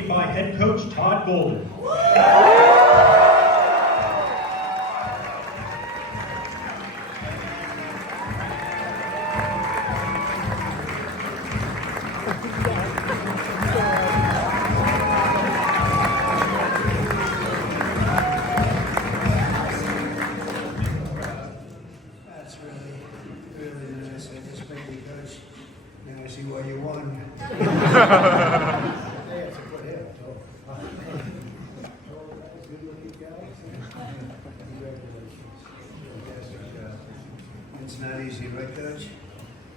accompanied by head coach Todd Golden. That's really nice. I just made you coach. Now I see why you won. Hey, it's a good hit. Good looking guys. Congratulations. Fantastic job. It's not easy, right, Coach?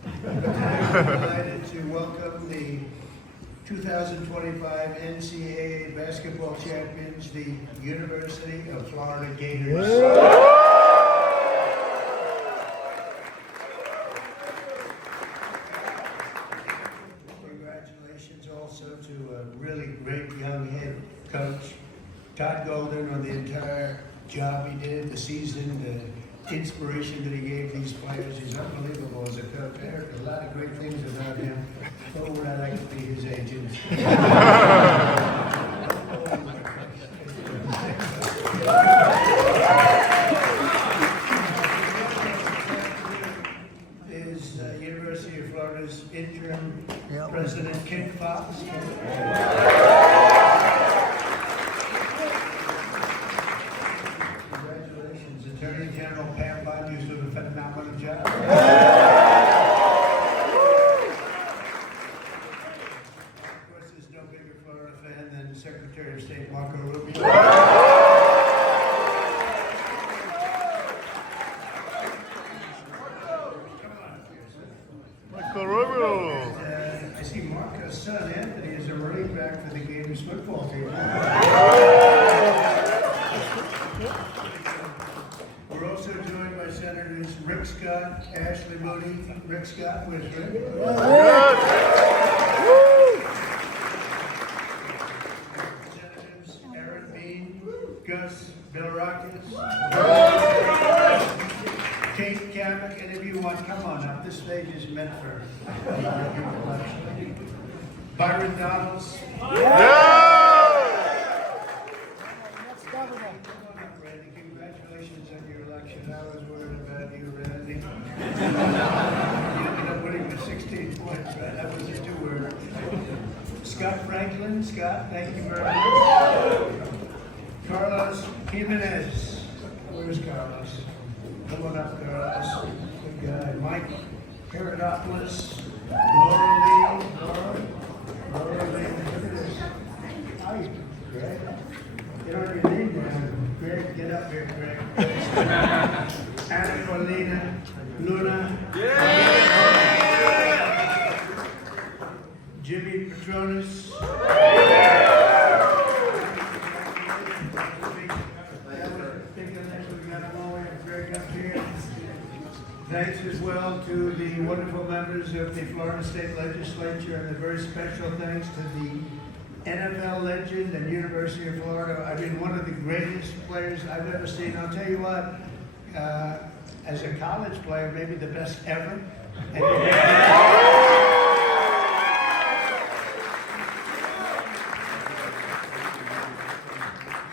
I'm delighted to welcome the 2025 NCAA basketball champions, the University of Florida Gators. Congratulations also to a really great young head coach, Todd Golden, on the entire job he did, the season, the inspiration that he gave these players. He's unbelievable as a coach. I heard a lot of great things about him. Oh, would I like to be his agent? Is University of Florida's interim president, King Fox. Congratulations, Attorney General Pam Bond, you did a phenomenal job. Of course, there's no bigger Florida fan than Secretary of State Marco Rubio. I see Marco's son, Anthony, is a running back for the Gators football team. We're also joined by Senators Rick Scott, Ashley Moody, Rick Scott with Rick. Representatives Aaron Bean, Gus Bilrakis, Kate Kamek, any of you want, come on up. This stage is meant for Byron Donalds. Come on up, Randy. Congratulations on your election. I was worried about you, Randy. You ended up winning with 16 points, right? That was your 2 word. Scott Franklin. Scott, thank you very much. Carlos Jimenez. Where's Carlos? Come on up, Carlos. Good guy. Mike Paradopoulos. Laura Lee. Laura Lee. Look at this. How are you, Greg? Get on your name down. Greg, get up here, Greg. Anna Paulina. Luna. Jimmy Petronas. Thanks as well to the wonderful members of the Florida State Legislature, and a very special thanks to the NFL legend and University of Florida. I mean, one of the greatest players I've ever seen. I'll tell you what, as a college player, maybe the best ever.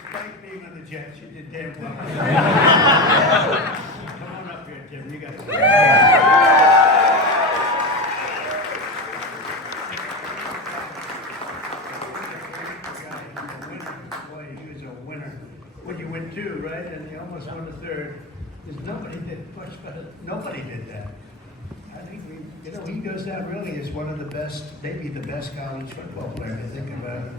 Despite being on the Jets, you did damn well. Come on up here, Tim. You got it. Boy, he was a winner. When you win 2, right? And he almost won the 3rd. There's nobody did much better. Nobody did that. I think he goes down really as one of the best, maybe the best college football player to think about it.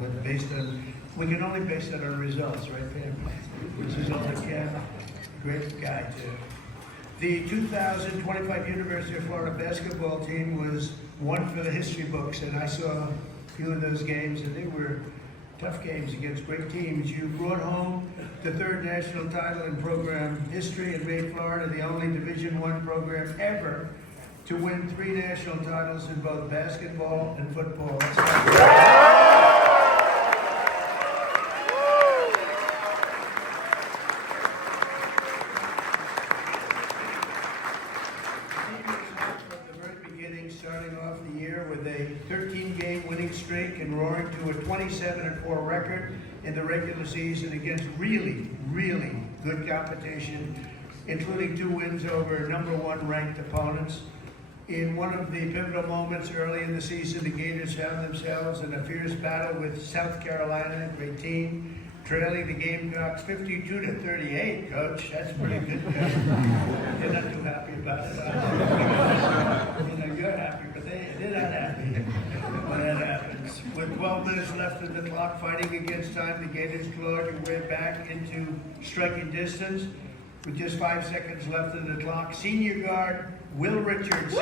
We can only base it on results, right, Pam? Which is all we can. Great guy, too. The 2025 University of Florida basketball team was one for the history books, and I saw a few of those games, and they were tough games against great teams. You brought home the 3rd national title in program history and made Florida the only Division I program ever to win 3 national titles in both basketball and football. Starting off the year with a 13-game winning streak and roaring to a 27 11-4 record in the regular season against really, really good competition, including 2 wins over number 1 ranked opponents. In one of the pivotal moments early in the season, the Gators found themselves in a fierce battle with South Carolina, a great team, trailing the Gamecocks 52-38, Coach. That's pretty good. They're not too happy about it. You're happy, but they're not happy when that happens. With 12 minutes left in the clock, fighting against time, the Gators clawed their way back into striking distance. With just 5 seconds left in the clock, senior guard Will Richards. To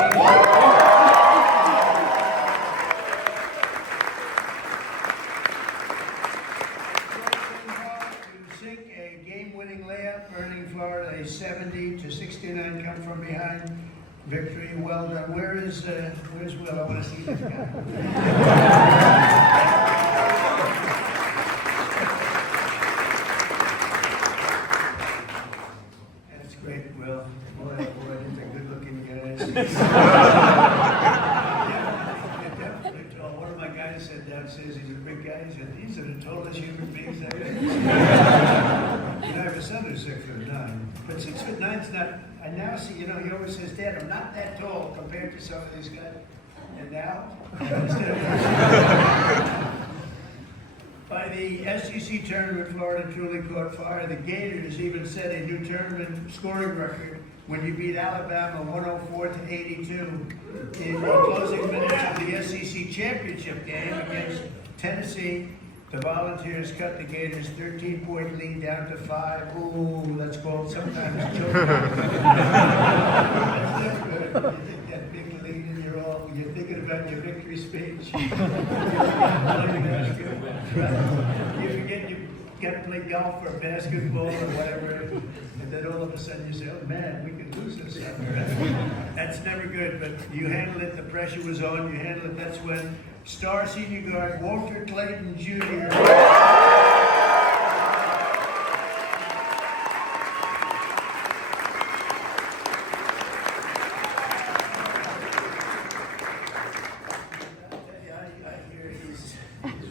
sink a game-winning layup, earning Florida a 70-69 come from behind victory. Well done. Where's Will? I want to see this guy. That's great, Will. Boy, these are good-looking guys. Yeah, definitely tall. One of my guys said downstairs, he's a big guy. He said, these are the tallest human beings I've ever seen. I have a son who's 6'9", but 6'9's not. I now see, he always says, Dad, I'm not that tall compared to some of these guys. And now, by the SEC tournament, Florida truly caught fire. The Gators even set a new tournament scoring record when you beat Alabama 104-82 in the closing minutes of the SEC championship game against Tennessee. The Volunteers cut the Gators' 13-point lead down to 5. Ooh, that's called sometimes choking. That's never good. You take that big lead and you're thinking about your victory speech. You forget you got to play golf or basketball or whatever, and then all of a sudden you say, oh man, we could lose this. That's never good, but you handled it, the pressure was on, you handled it. That's when star senior guard Walter Clayton Jr.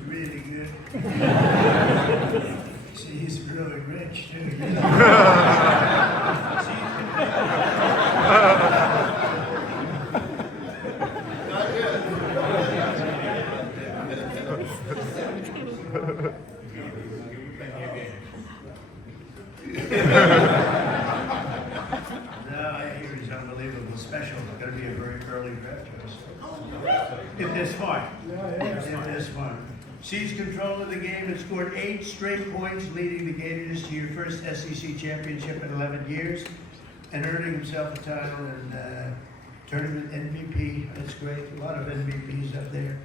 Really good. See, he's really rich too. No, I hear he's unbelievable. Special. It's going to be a very early draft choice. If they're smart. If they're smart. Seized control of the game and scored 8 straight points, leading the Gators to your first SEC championship in 11 years, and earning himself a title and tournament MVP. That's great. A lot of MVPs up there.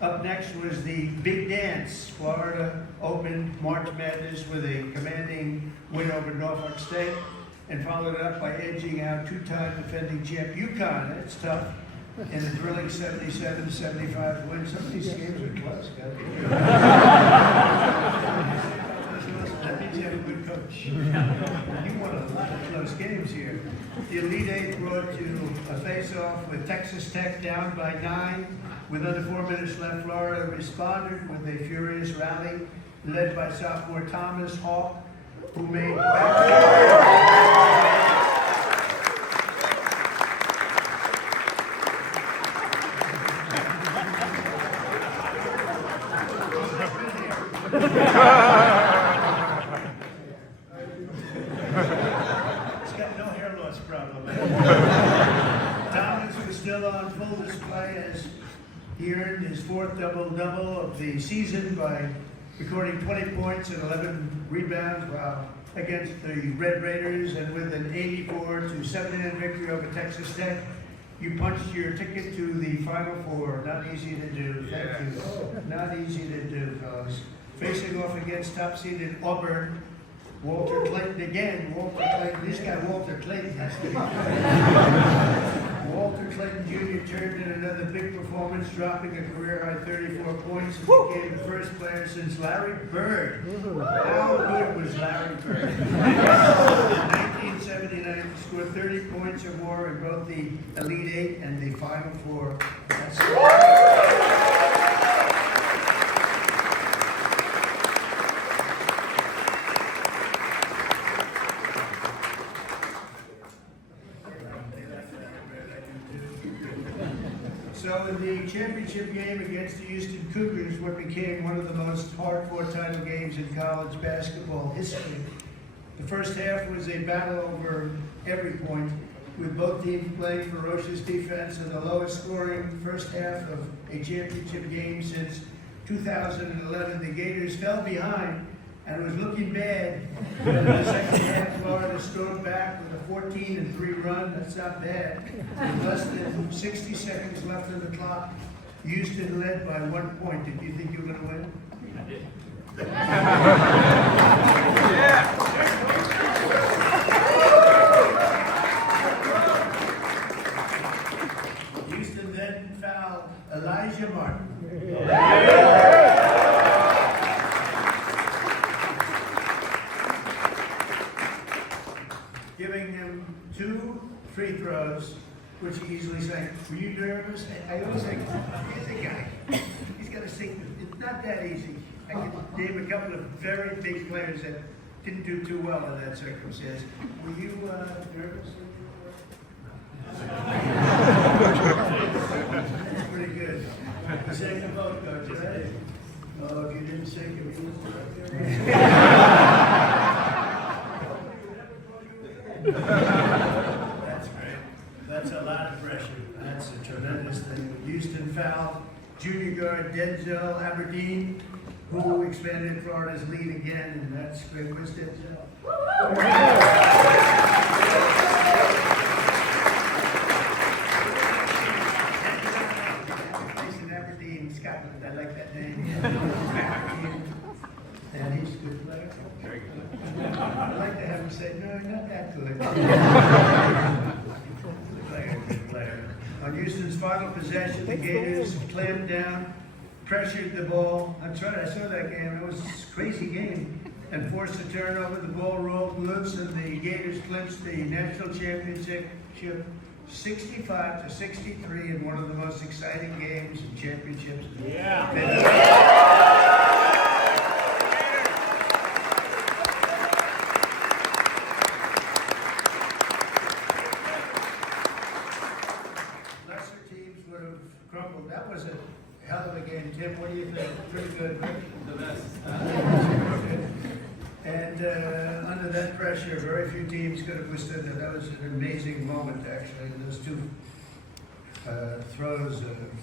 Up next was the Big Dance. Florida opened March Madness with a commanding win over Norfolk State, and followed it up by edging out 2-time defending champ UConn. That's tough. In a thrilling 77-75 win. Some of these games are close, guys. That means you have a good coach. You won a lot of close games here. The Elite Eight brought to a face-off with Texas Tech down by 9. With under 4 minutes left, Florida responded with a furious rally led by sophomore Thomas Hawk, who made It's got no hair loss problem. Thomas was still on full display as he earned his 4th double-double of the season by recording 20 points and 11 rebounds while against the Red Raiders, and with an 84-79 victory over Texas Tech. You punched your ticket to the Final Four. Not easy to do. Thank you. Not easy to do, fellas. Facing off against top-seeded Auburn, Walter Clayton again. Walter Clayton. This guy, Walter Clayton, has to be. Walter Clayton Jr. turned in another big performance, dropping a career-high 34 points, and became the first player since Larry Bird. How good was Larry Bird? In 1979, he scored 30 points or more in both the Elite Eight and the Final Four. That's So in the championship game against the Houston Cougars, what became one of the most hard-fought title games in college basketball history, the first half was a battle over every point, with both teams playing ferocious defense and the lowest scoring first half of a championship game since 2011. The Gators fell behind and it was looking bad. But in the second half, Florida stormed back with a 14-3 run. That's not bad. With less than 60 seconds left on the clock, Houston led by 1 point. Did you think you were going to win? I did. Houston then fouled Elijah Martin. Giving him 2 free throws, which he easily sank. Were you nervous? I always think, here's a guy. He's got to sink. It's not that easy. I can name a couple of very big players that didn't do too well in that circumstance. Were you nervous? That's pretty good. You sang the boat, Coach, right? Oh, if you didn't sing it, you was right there. That's great. That's a lot of pressure. That's a tremendous thing. Houston fouled junior guard Denzel Aberdeen, who expanded Florida's lead again, and that's great. Where's Denzel? Jason Aberdeen, Scotland. I like that name. And he's a good player. Very good. I'd like to have him say, no, not that good. Good player. On Houston's final possession, the Gators clamped down, pressured the ball. That's right, I saw that game. It was a crazy game. And forced a turnover. The ball rolled loose, and the Gators clinched the national championship 65-63 in one of the most exciting games and championships. Lesser teams would have crumbled. That was a hell of a game, Tim. What do you think? Pretty good, right? The best. And under that pressure, very few teams could have withstood it. That was an amazing moment, actually. Those 2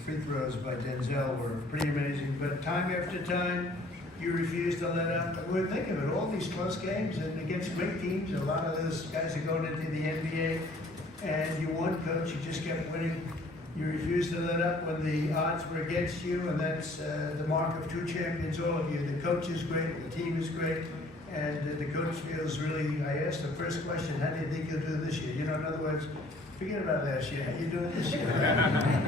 free throws by Denzel were pretty amazing. But time after time, you refused to let up. Well, think of it, all these close games and against great teams. A lot of those guys are going into the NBA. And you won, Coach. You just kept winning. You refused to let up when the odds were against you, and that's the mark of true champions, all of you. The coach is great, the team is great, and the coach feels really, I asked the first question, how do you think you'll do this year? You know, in other words, forget about last year, how you doing this year?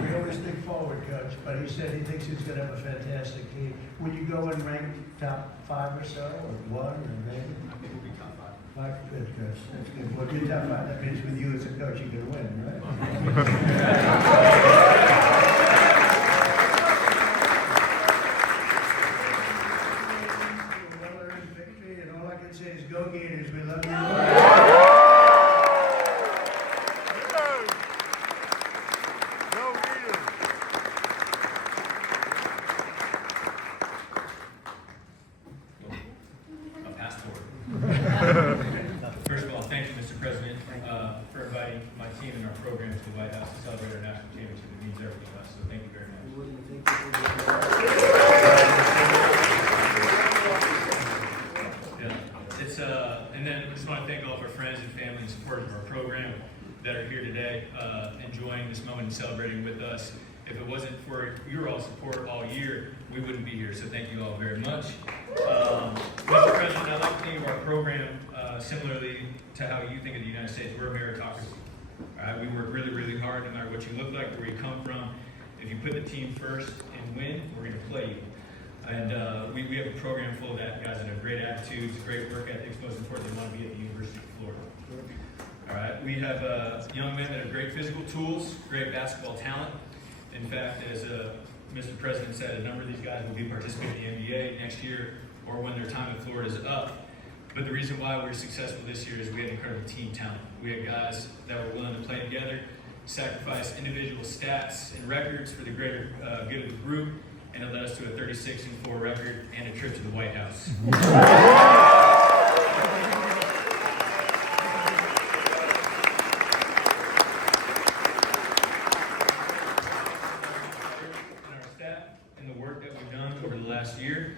We always think forward, Coach, but he said he thinks he's going to have a fantastic team. Will you go and rank top 5 or so, or 1, or maybe? I think we'll be top 5. 5, good, Coach. That's good. Well, if you're top 5, that means with you as a coach, you're going to win, right? Victory, and all I can say is go Gators. We love you. A passport. First of all, thank you, Mr. President, for inviting my team and our program to the White House to celebrate our national championship. It means everything to us, so thank you very much. And then I just want to thank all of our friends and family and supporters of our program that are here today, enjoying this moment and celebrating with us. If it wasn't for your all support all year, we wouldn't be here, so thank you all very much. Mr. President, I'd like to think of our program similarly to how you think of the United States. We're a meritocracy. We work really, really hard no matter what you look like, where you come from. If you put the team first and win, we're going to play you. And we have a program full of that guys that have great attitudes, great work ethics, most importantly, they want to be at the University of Florida. All right, we have young men that have great physical tools, great basketball talent. In fact, as Mr. President said, a number of these guys will be participating in the NBA next year or when their time in Florida is up. But the reason why we're successful this year is we had incredible team talent. We had guys that were willing to play together, sacrificed individual stats and records for the greater good of the group, and it led us to a 36-4 record and a trip to the White House. Last year,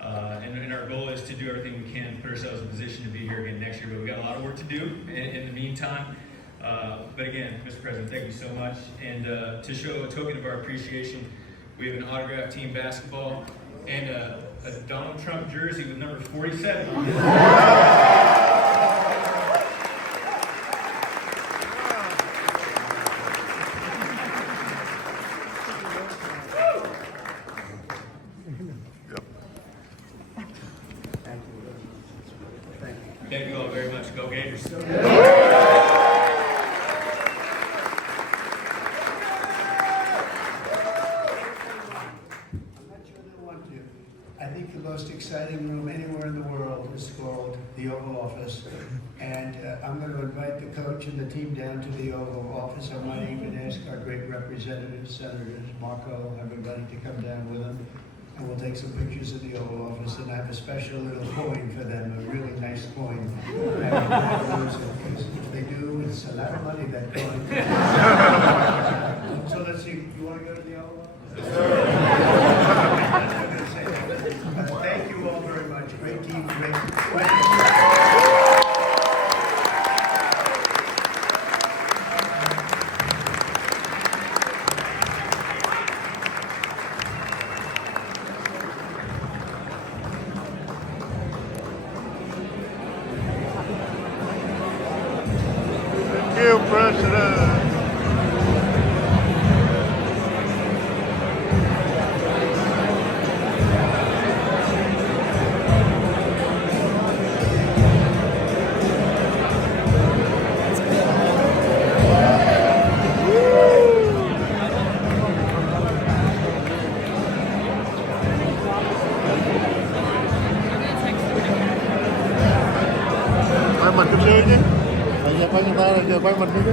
and our goal is to do everything we can to put ourselves in a position to be here again next year, but we've got a lot of work to do in the meantime. But again, Mr. President, thank you so much. And to show a token of our appreciation, we have an autographed team basketball and a Donald Trump jersey with number 47 on it. Thank you all very much. Go Gators. I'm not sure they want to. I think the most exciting room anywhere in the world is called the Oval Office. And I'm going to invite the coach and the team down to the Oval Office. I might even ask our great representatives, Senators, Marco, everybody to come down with them. And we'll take some pictures of the Oval Office, and I have a special little coin for them, a really nice coin. If they do, it's a lot of money, that coin. So let's see, you want to go to the Oval Office? I'm going to say that. Thank you all very much. Great team, great. Thank you, President. Quay mặt cái xe chứ. Quay người ta là giờ quay mặt đi chứ.